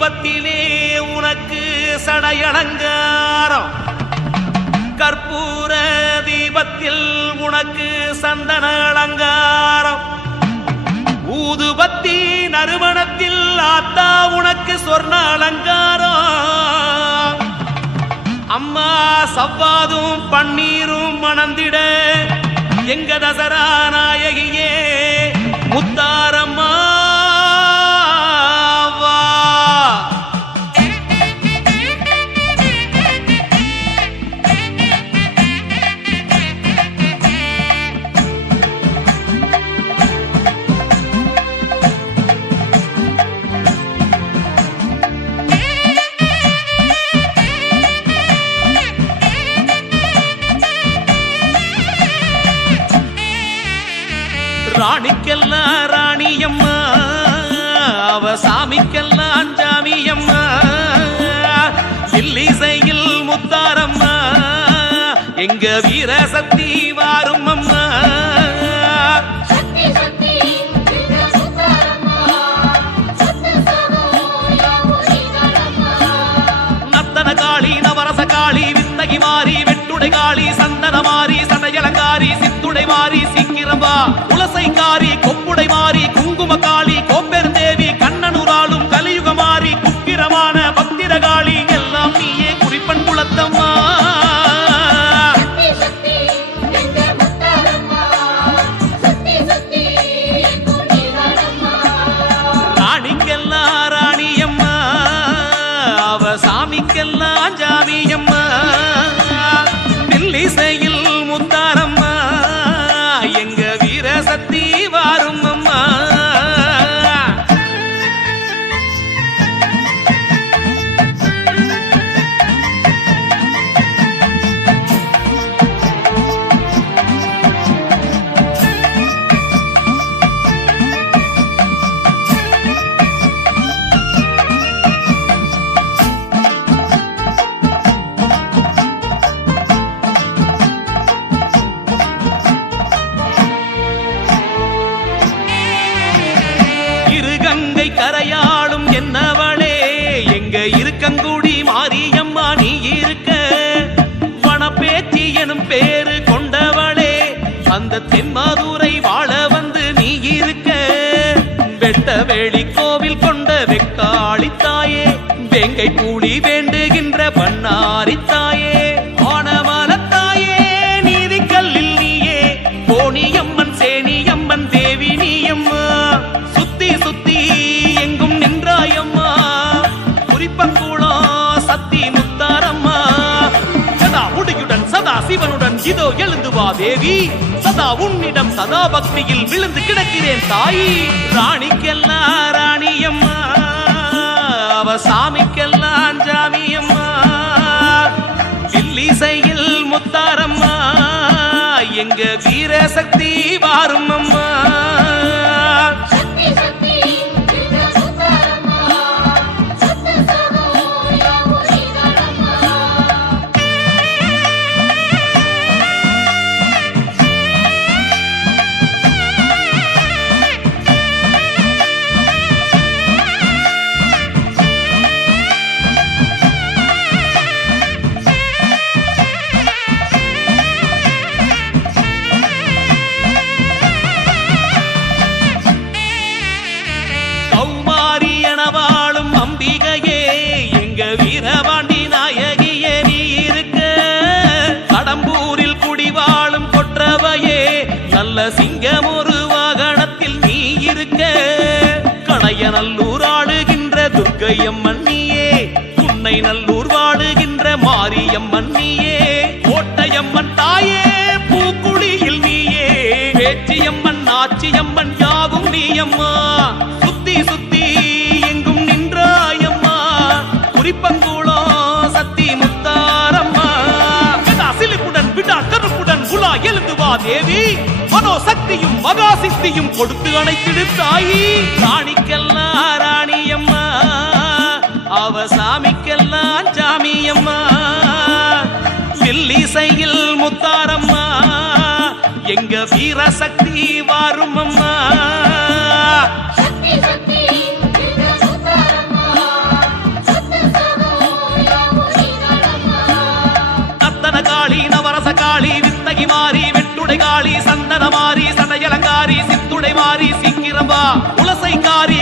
தீபத்திலே உனக்கு சடையலங்காரம், கற்பூர தீபத்தில் உனக்கு சந்தன அலங்காரம், ஊதுபத்தி நறுமணத்தில் ஆத்தா உனக்கு சொர்ண அலங்காரம். அம்மா சவ்வாதும் பன்னீரும் மணந்திட எங்க தசரா நாயகியே முத்தாரம்மா வா. ராணிக்கெல்லாம் ராணியம்மா, அவ சாமிக்கெல்லாம் ஜாமியம்மா, இல்லிசையில் முத்தாரம்மா எங்க வீரசக்தி வாரும் அம்மா. நத்தன காளி நவரச காளி வித்தகி மாறி வெட்டுடை காளி சந்தன மாறி சடையலங்காரி சித்துடை மாறி சீக்கிரமா உலசைக்காரி கொப்புடை மாறி குங்கும காளி கோப்பெருந்தேவி கண்ணனுராளும் கலியுக மாறி குக்கிரமான பக்திரகாளி எல்லாம் நீயே குறிப்பன் குலத்தம்மா. ராணிக்கெல்லாம் ராணியம்மா, அவ சாமிக்கெல்லாம் ஜாமியம்மா, தில்லிசையில் முத்தாரம்மா எங்க வீரசக்தி வாரும் அம்மா. கரையாளும் என்னவளே எங்க இருக்கங்குடி மாரியம்மா நீ இருக்க, வனப்பேச்சி எனும் பேரு கொண்டவளே அந்த தென்மாதுரை வாழ வந்து நீ இருக்க, வெட்டவேளி கோவில் கொண்ட வெக்காளித்தாயே வேங்கை பூளி வேண்டுகின்ற பண்ணாரித்தாயே ஆனமலத்தாயே நீதிக்கல்லில் நீயே கோணியம்மன் சேனியம்மன் தேவி நீயம்மா, சுத்தி சுத்தி எங்கும் நின்றாயம்மா குறிப்பங்கூளம் சத்தி முத்தாரம்மா. சதா முடியுடன் சதா சிவனுடன் இதோ எழுந்து வா தேவி, சதா உன்னிடம் சதா பக்தியில் விழுந்து கிடக்கிறேன் தாயி. ராணிக்கெல்லாம் ராணியம்மா, அவ சாமிக்கெல்லாம் ஜாமியம்மா, தில்லிசையில் முத்தாரம்மா எங்க வீரசக்தி வாரும் அம்மா. சிங்கம் ஒரு வாகனத்தில் நீ இருக்க, கணையநல்லூர் ஆளுகின்ற துர்க்கையம்மன் நீயே, உன்னை நல்லூர் வாழுகின்ற மாரியம்மன் நீயே, கோட்டையம்மன் தாயே பூக்குழியில் நீயே, பேச்சியம்மன் ஆச்சியம்மன் யாவும் நீயம்மா, சுத்தி சுத்தி எங்கும் நின்றாயம்மா குறிப்பங்கூளம் சத்தி முத்தாரம்மா. சிலிப்புடன் விடா கருப்புடன் உலா எழுந்து வா தேவி, மனோசக்தியும் மகாசித்தியும் கொடுத்து அணைத்திடு தாயி. ராணிக்கெல்லாம் ராணியம்மா, அவ சாமிக்கெல்லாம் ஜாமியம்மா, தில்லிசையில் முத்தாரம்மா எங்க வீரசக்தி வாரும் அம்மா. வெட்டுடை காளி சந்தன மாறி சடையலங்காரி சித்துடை மாறி சீக்கிரம் வா உலசைக்காரி